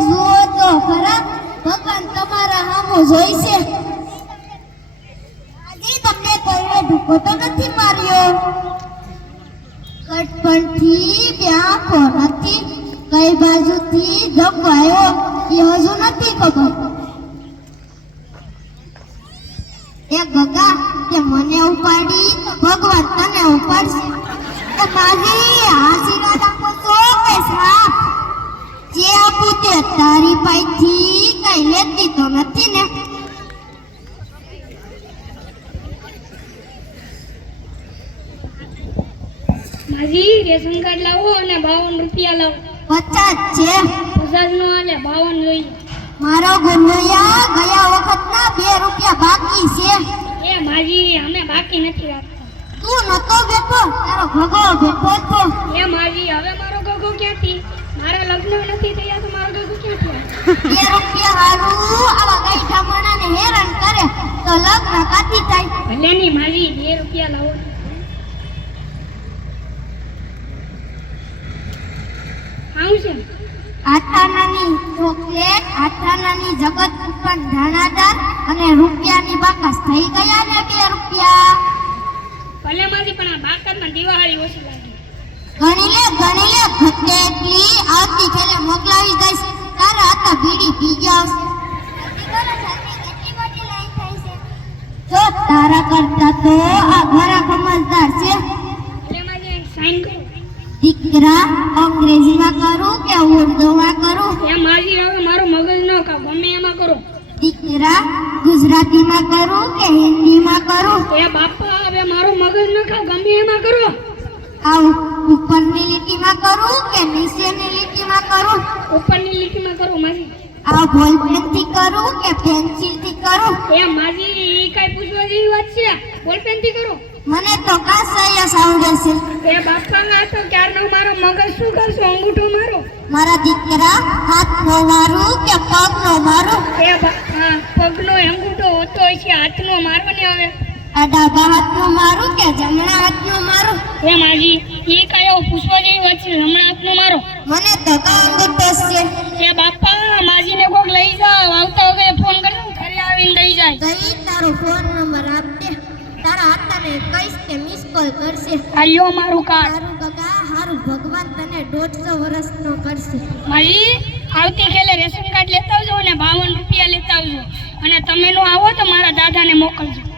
જુઓ તો ખરા ભગવાન તમારા હામો જોઈશે આજે તમને કોઈ ઢુકો તો નથી માર્યો? કટપણથી બ્યાપો નથી કઈ બાજુથી જગવાયો એ હજુ નથી ખબર. એ ગગા, કે મને ઉપાડી તો ભગવાન તને ઉપાડશે. એ માજી આશીર્વાદ આપો તો કે શ્રાપ જે આપું તે તારી પાઈથી કઈ લેતી તો નથી ને. માજી રેશન કાર્ડ લાવો અને બાવન રૂપિયા લાવો. પચાસ છે? પચાસ નો આલે બાવન જોઈએ. મારો ગુનૈયા ગયા વખતના બે રૂપિયા બાકી છે. એ માજી અમે બાકી નથી રાખતા. તું નતો બેઠો તારો ભગો બેઠો તો એ માજી હવે મારો ગગો ક્યાંથી? મારા લગ્ન નથી થયા તો મારો ગગો ક્યાંથી બે રૂપિયા હારું આવા ગાઈઠા મણાને હેરાન કરે તો લગ્ન કાથી થાય? ભલે ની માજી બે રૂપિયા લાવો આવું છે આથાનાની ચોકલેટ આથાનાની જગત ઉપર ધાણાદાર અને રૂપિયાની બાકસ થઈ ગયા ને બે રૂપિયા. ભલે માજી પણ આ બાકાતમાં દિવાળી ઓછી ગણીલે ગણી લે ગણી લે ઘટે એટલી આવતી ખેલે મોકલાવી દઈશ. તારા હાથા બીડી પી ગયા જો તારા કરતા તો આ ઘરા સમજદાર છે. ભલે સાઈન દીકરા અંગ્રેજીમાં કરું કે ઉર્દુમાં કરું? એ માજી હવે મારો મગજ ન કા ગમે એમાં કરો. દીકરા ગુજરાતીમાં કરું કે હિન્દીમાં કરું? એ બાપા હવે મારો મગજ ન કા ગમે એમાં કરો. આવ ઉપરની લીટીમાં કરું કે નીચેની લીટીમાં કરું? ઉપરની લીટીમાં કરો માજી. આ બોલપેનથી કરું કે પેન્સિલથી કરું? એ માજી કઈ પૂછવા જેવી વાત છે? બોલપેનથી કરો? મને તો કાસૈયા આવડે છે. એ બાપા આ તો ક્યારનો મારો મગજ શું કરશો? અંગૂઠો મારો? મારા દીકરા હાથનો મારું કે પગનો મારું? એ બા- હા, પગનો અંગૂઠો હોતો છે હાથનો મારો ને હવે? આડા હાથનો મારું કે જમણા હાથનો મારું? એ માજી એ કયો પૂછવા જેવી વાત છે હમણાં હાથનો મારો? મને તો કાંગૂઠો છે. એ બાપા તારા કહીશ કે મિસ કોલ કરશે. આયો મારું કાર્ડ તારું કાકા હારું ભગવાન તને દોઢસો વર્ષનો કરશે. મારી આવતી ખેલે રેશન કાર્ડ લેતા આવજો અને બાવન રૂપિયા લેતા આવજો. અને તમે નો આવો તો મારા દાદાને મોકલજો.